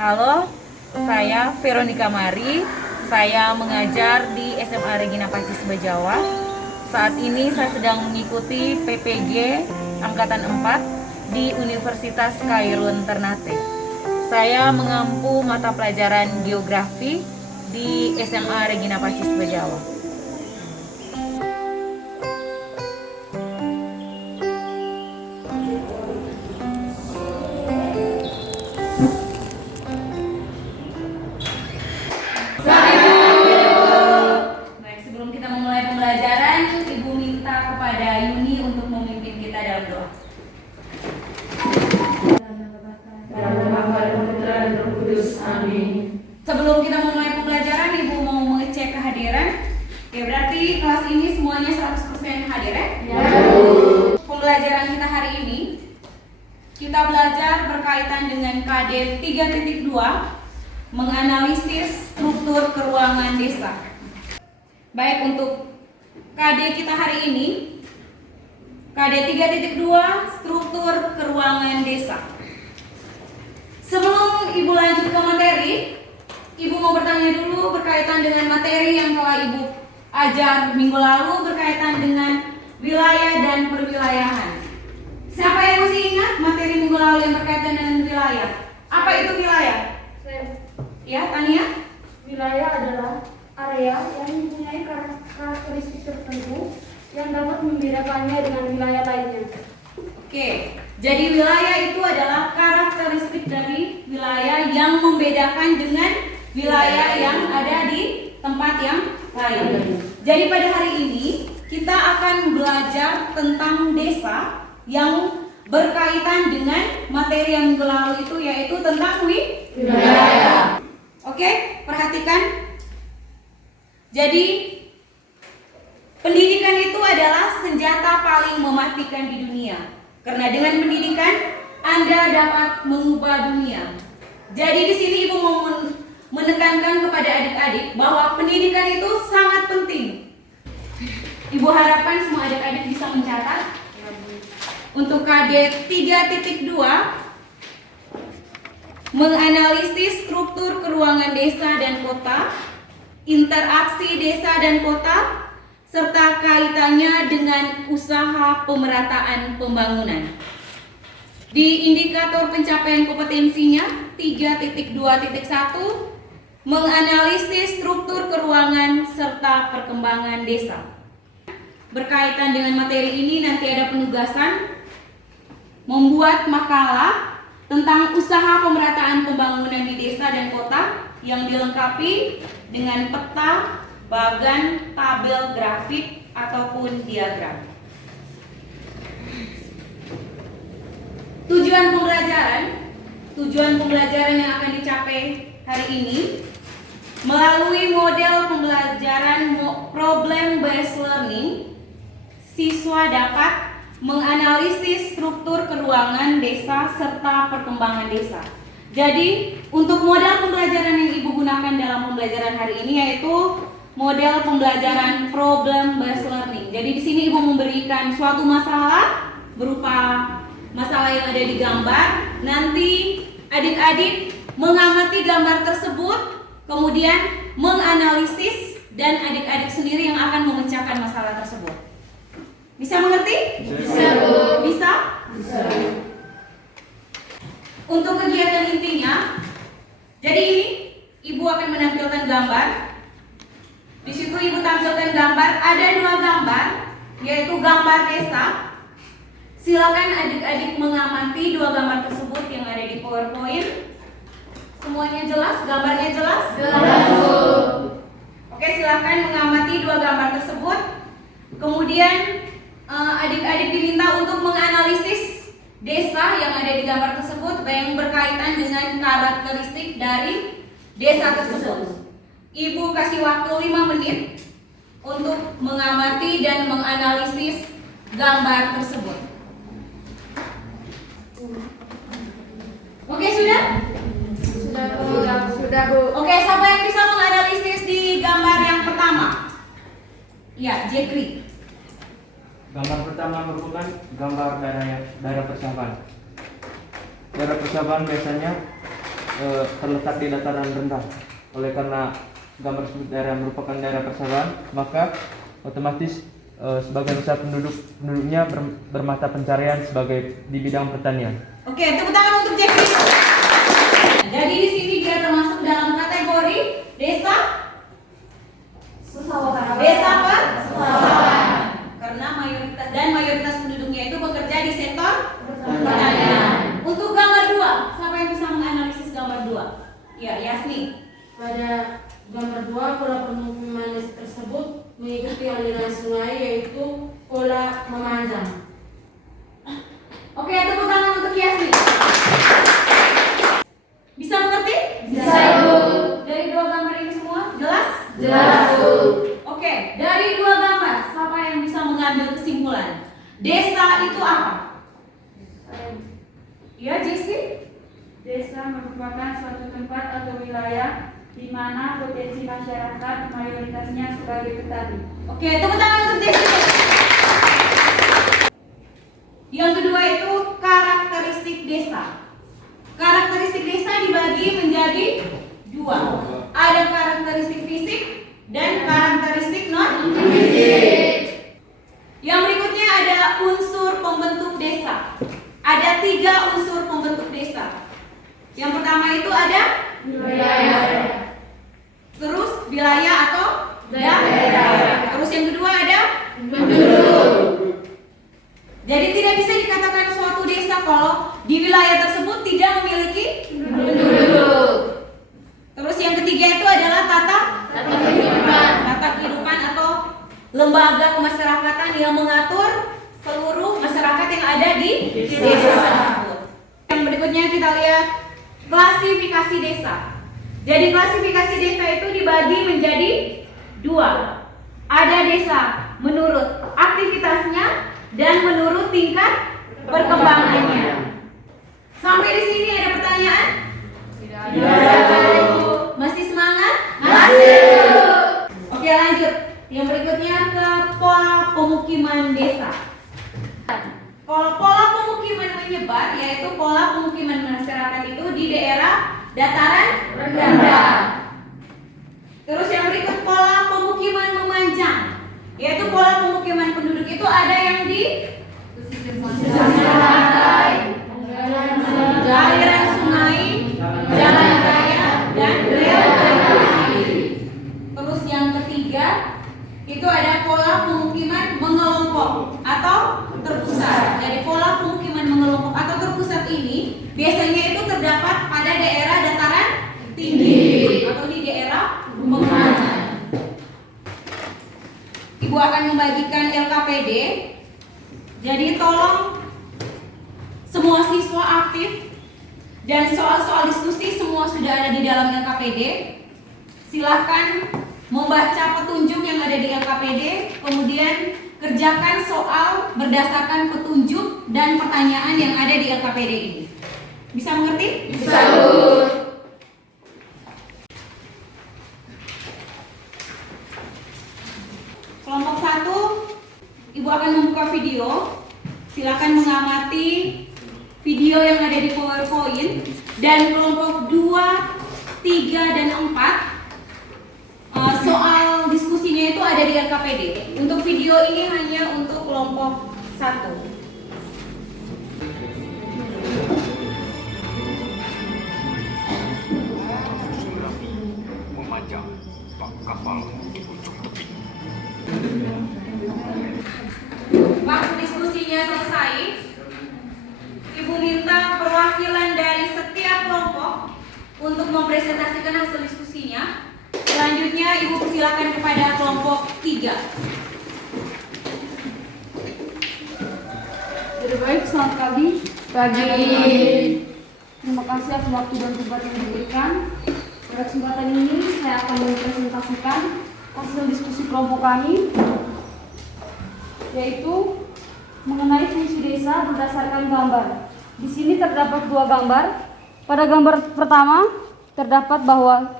Halo, saya Veronica Mari. Saya mengajar di SMA Regina Pacis Bajawa. Saat ini saya sedang mengikuti PPG Angkatan 4 di Universitas Khairun Ternate. Saya mengampu mata pelajaran geografi di SMA Regina Pacis Bajawa. Baik, sebelum kita memulai pembelajaran, Ibu minta kepada Yuni untuk memimpin kita dalam doa. Dalam nama Bapa dan Putra dan Roh Kudus. Amin. Sebelum kita memulai pembelajaran, Ibu mau mengecek kehadiran. Oke, berarti kelas ini semuanya 100% hadir ya? Ya. Pembelajaran kita hari ini, kita belajar berkaitan dengan KD 3.2, menganalisis struktur keuangan desa. Baik, untuk KD kita hari ini, KD 3.2, struktur keuangan desa. Sebelum Ibu lanjut ke materi, Ibu mau bertanya dulu berkaitan dengan materi yang telah Ibu ajar minggu lalu berkaitan dengan wilayah dan perwilayahan. Siapa yang masih ingat materi minggu lalu yang berkaitan dengan wilayah? Apa itu wilayah? Ya, Tania? Wilayah adalah area yang mempunyai karakteristik tertentu yang dapat membedakannya dengan wilayah lainnya. Oke, jadi wilayah itu adalah karakteristik dari wilayah yang membedakan dengan wilayah yang ada di tempat yang lain. Jadi pada hari ini kita akan belajar tentang desa yang berkaitan dengan materi yang minggu lalu itu, yaitu tentang wilayah. Oke, perhatikan. Jadi pendidikan itu adalah senjata paling mematikan di dunia. Karena dengan pendidikan Anda dapat mengubah dunia. Jadi di sini Ibu mau menekankan kepada adik-adik bahwa pendidikan itu sangat penting. Ibu harapkan semua adik-adik bisa mencatat. Untuk KD 3.2, menganalisis struktur keuangan desa dan kota, interaksi desa dan kota, serta kaitannya dengan usaha pemerataan pembangunan. Di indikator pencapaian kompetensinya 3.2.1, menganalisis struktur keuangan serta perkembangan desa. Berkaitan dengan materi ini nanti ada penugasan membuat makalah tentang usaha pemerataan pembangunan di desa dan kota yang dilengkapi dengan peta, bagan, tabel grafik, ataupun diagram. Tujuan pembelajaran yang akan dicapai hari ini melalui model pembelajaran problem based learning, siswa dapat menganalisis struktur keuangan desa serta perkembangan desa. Jadi, untuk model pembelajaran yang Ibu gunakan dalam pembelajaran hari ini yaitu model pembelajaran problem based learning. Jadi di sini Ibu memberikan suatu masalah berupa masalah yang ada di gambar. Nanti adik-adik mengamati gambar tersebut, kemudian menganalisis, dan adik-adik sendiri yang akan memecahkan masalah tersebut. Bisa mengerti? Bisa, Bu. Bisa? Bisa. Untuk kegiatan intinya, jadi ini Ibu akan menampilkan gambar. Di situ Ibu tampilkan gambar, ada 2 gambar, yaitu gambar desa. Silakan adik-adik mengamati 2 gambar tersebut yang ada di PowerPoint. Semuanya jelas? Gambarnya jelas? Jelas, Bu. Oke, silakan mengamati 2 gambar tersebut. Kemudian adik-adik diminta untuk menganalisis desa yang ada di gambar tersebut yang berkaitan dengan karakteristik dari desa tersebut. Ibu kasih waktu 5 menit untuk mengamati dan menganalisis gambar tersebut. Oke, sudah? Sudah, Bu. Oke, siapa yang bisa menganalisis di gambar yang pertama? Ya, Jekri. Gambar pertama merupakan gambar daerah persiapan. Daerah persiapan biasanya terletak di dataran rendah. Oleh karena gambar tersebut daerah merupakan daerah persawahan, maka otomatis sebagian besar penduduknya bermata pencarian sebagai di bidang pertanian. Oke, tepuk tangan untuk Jeffrey. Jadi di sini dia termasuk dalam kategori desa desa apa? Persawahan. Karena mayoritas penduduknya itu bekerja di sektor pertanian. Untuk gambar 2, siapa yang bisa menganalisis gambar 2? Ya, Yasni. Pada gambar 2, pola pemukiman tersebut mengikuti aliran sungai, yaitu pola memanjang. Oke, tepuk tangan untuk Yasni. Bisa mengerti? Bisa, Bu. Dari 2 gambar ini semua jelas? Jelas, Bu. Oke, dari 2 gambar, siapa yang bisa mengambil kesimpulan? Desa itu apa? Ya, Jesse? Desa merupakan suatu tempat atau wilayah di mana potensi masyarakat mayoritasnya sebagai petani. Oke, tepuk tangan untuk Jesse. Yang kedua itu karakteristik desa. Karakteristik desa dibagi menjadi 2. Ada karakteristik fisik dan karakteristik non fisik. Yang berikutnya ada unsur pembentuk desa. Ada 3 unsur pembentuk desa. Yang pertama itu ada Wilayah. terus wilayah atau daerah. Terus yang kedua ada Penduduk. Jadi tidak bisa dikatakan suatu desa kalau di wilayah tersebut tidak memiliki Penduduk. Terus yang ketiga itu adalah tata kehidupan atau lembaga kemasyarakatan yang mengatur seluruh masyarakat yang ada di desa tersebut. Yang berikutnya kita lihat klasifikasi desa. Jadi klasifikasi desa itu dibagi menjadi 2. Ada desa menurut aktivitasnya dan menurut tingkat perkembangannya. Sampai di sini ada pertanyaan? Tidak. Masih semangat? Masih. Oke, lanjut. Yang berikutnya ke pola pemukiman desa. Kalau pola pemukiman menyebar, yaitu pola pemukiman masyarakat itu di daerah dataran rendah. Terus yang berikut pola pemukiman memanjang, yaitu pola pemukiman penduduk itu ada yang di aliran sungai, jalan raya, dan rel kereta api. Terus yang ketiga itu ada pola pemukiman mengelompok atau terpusat. Jadi pola pemukiman mengelompok atau terpusat ini biasanya itu terdapat pada daerah dataran tinggi atau di daerah pegunungan. Ibu akan membagikan LKPD. Jadi tolong semua siswa aktif dan soal-soal diskusi semua sudah ada di dalam LKPD. Silahkan membaca petunjuk yang ada di LKPD, kemudian kerjakan soal berdasarkan petunjuk dan pertanyaan yang ada di LKPD ini. Bisa mengerti? Bisa, Bu. Kelompok 1, Ibu akan membuka video. Silakan mengamati video yang ada di PowerPoint. Dan kelompok 2, 3, dan 4 soal diskusinya itu ada di LKPD. Untuk video ini hanya untuk kelompok 1. Memanjang bak kapal di ujung tepi. Waktu diskusinya selesai, Ibu minta perwakilan dari setiap kelompok untuk mempresentasikan hasil diskusinya. Selanjutnya Ibu persilakan kepada kelompok 3. Baik, selamat pagi. Terima kasih atas waktu dan tempat yang diberikan. Pada kesempatan ini saya akan mempresentasikan hasil diskusi kelompok kami, yaitu mengenai fungsi desa berdasarkan gambar. Di sini terdapat 2 gambar. Pada gambar pertama terdapat bahwa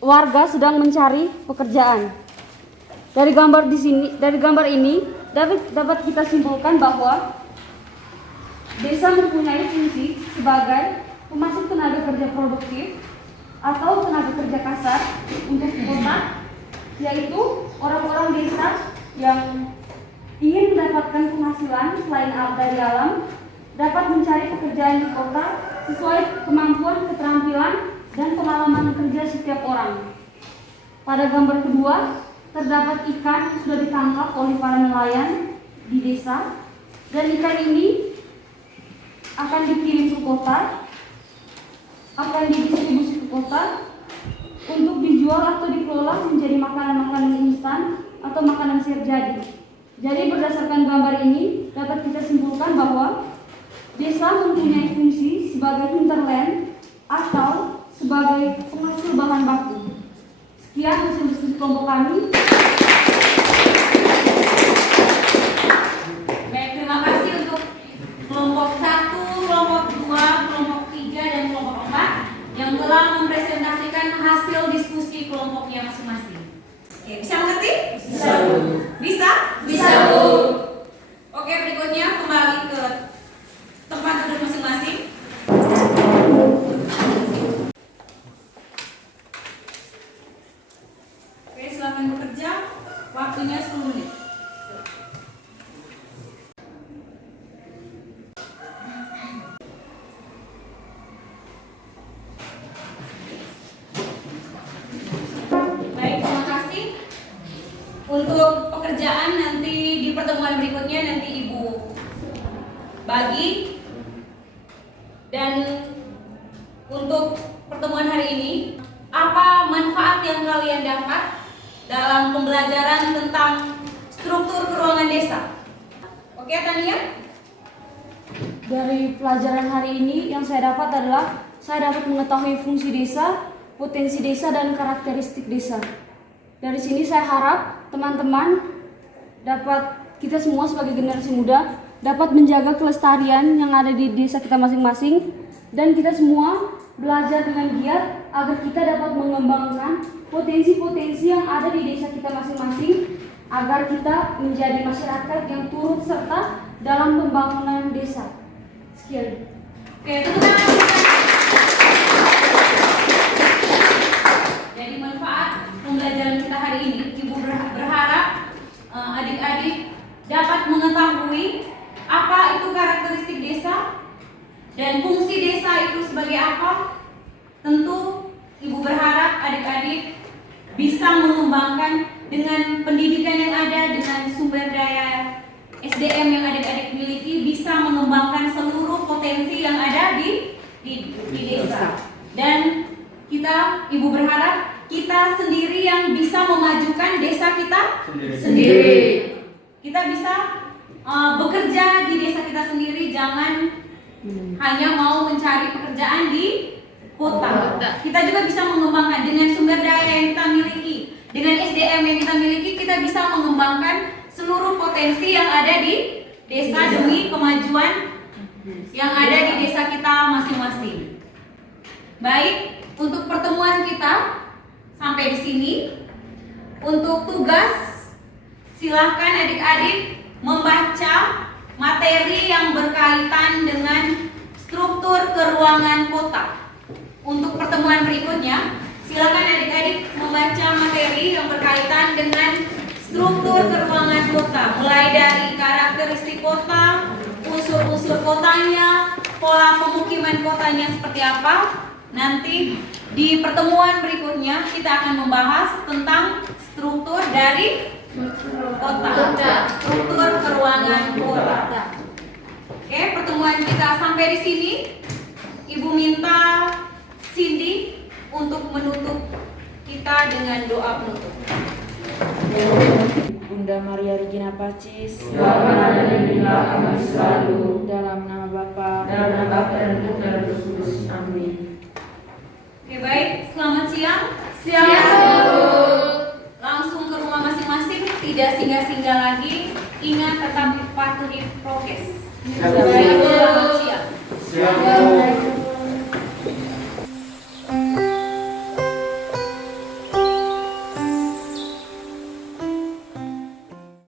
warga sedang mencari pekerjaan. Dari gambar ini dapat kita simpulkan bahwa desa mempunyai fungsi sebagai pemasuk tenaga kerja produktif atau tenaga kerja kasar untuk kota, yaitu orang-orang desa yang ingin mendapatkan penghasilan selain dari alam, dapat mencari pekerjaan di kota sesuai kemampuan, keterampilan, dan pengalaman kerja setiap orang. Pada gambar kedua, terdapat ikan yang sudah ditangkap oleh para nelayan di desa, dan ikan ini akan dikirim ke kota, akan didistribusi ke kota untuk dijual atau dikelola menjadi makanan-makanan instan atau makanan siap jadi. Jadi berdasarkan gambar ini dapat kita simpulkan bahwa desa mempunyai fungsi sebagai hinterland atau sebagai penghasil bahan baku. Sekian hasil diskusi kelompok kami. Baik, terima kasih untuk kelompok 1, kelompok 2, kelompok 3, dan kelompok 4 yang telah mempresentasikan hasil diskusi kelompoknya masing-masing. Oke, bisa mengerti? Bisa, Bu. Bisa? Bisa, Bu. Oke, berikutnya kembali ke tempat duduk masing-masing. Oke, silakan bekerja. Waktunya 10 menit. Baik, terima kasih. Untuk pekerjaan nanti di pertemuan berikutnya nanti Ibu bagi. Dan untuk pertemuan hari ini, apa manfaat yang kalian dapat dalam pembelajaran tentang struktur keuangan desa? Oke, Tania? Dari pelajaran hari ini yang saya dapat adalah saya dapat mengetahui fungsi desa, potensi desa, dan karakteristik desa. Dari sini saya harap teman-teman dapat, kita semua sebagai generasi muda dapat menjaga kelestarian yang ada di desa kita masing-masing, dan kita semua belajar dengan giat agar kita dapat mengembangkan potensi-potensi yang ada di desa kita masing-masing, agar kita menjadi masyarakat yang turut serta dalam pembangunan desa. Sekian. Oke, tepuk tangan. Jadi manfaat pembelajaran kita hari ini, Ibu berharap adik-adik dapat mengetahui apa itu karakteristik desa dan fungsi desa itu sebagai apa. Tentu Ibu berharap adik-adik bisa mengembangkan dengan pendidikan yang ada, dengan sumber daya SDM yang adik-adik miliki, bisa mengembangkan seluruh potensi yang ada di desa. Dan Ibu berharap kita sendiri yang bisa memajukan desa kita sendiri. Kita bisa bekerja di desa kita sendiri, jangan hanya mau mencari pekerjaan di kota. Kita juga bisa mengembangkan dengan sumber daya yang kita miliki, dengan SDM yang kita miliki, kita bisa mengembangkan seluruh potensi yang ada di desa demi kemajuan yang ada di desa kita masing-masing. Baik, untuk pertemuan kita sampai di sini. Untuk tugas, silahkan adik-adik membaca materi yang berkaitan dengan struktur keuangan kota. Untuk pertemuan berikutnya, silakan adik-adik membaca materi yang berkaitan dengan struktur keuangan kota, mulai dari karakteristik kota, unsur-unsur kotanya, pola pemukiman kotanya seperti apa. Nanti di pertemuan berikutnya kita akan membahas tentang struktur dari kota, struktur keuangan kota. Oke, pertemuan kita sampai di sini. Ibu minta Cindy untuk menutup kita dengan doa penutup. Bunda Maria Regina Pacis, kami selalu dalam nama Bapa dalam nama Bapa dan Putra dan Roh Kudus. Amin. Oke, baik, selamat siang. Langsung ke rumah masing-masing, tidak singgah-singgah lagi. Ingat tetap patuhi prokes. Selamat siang. Siap.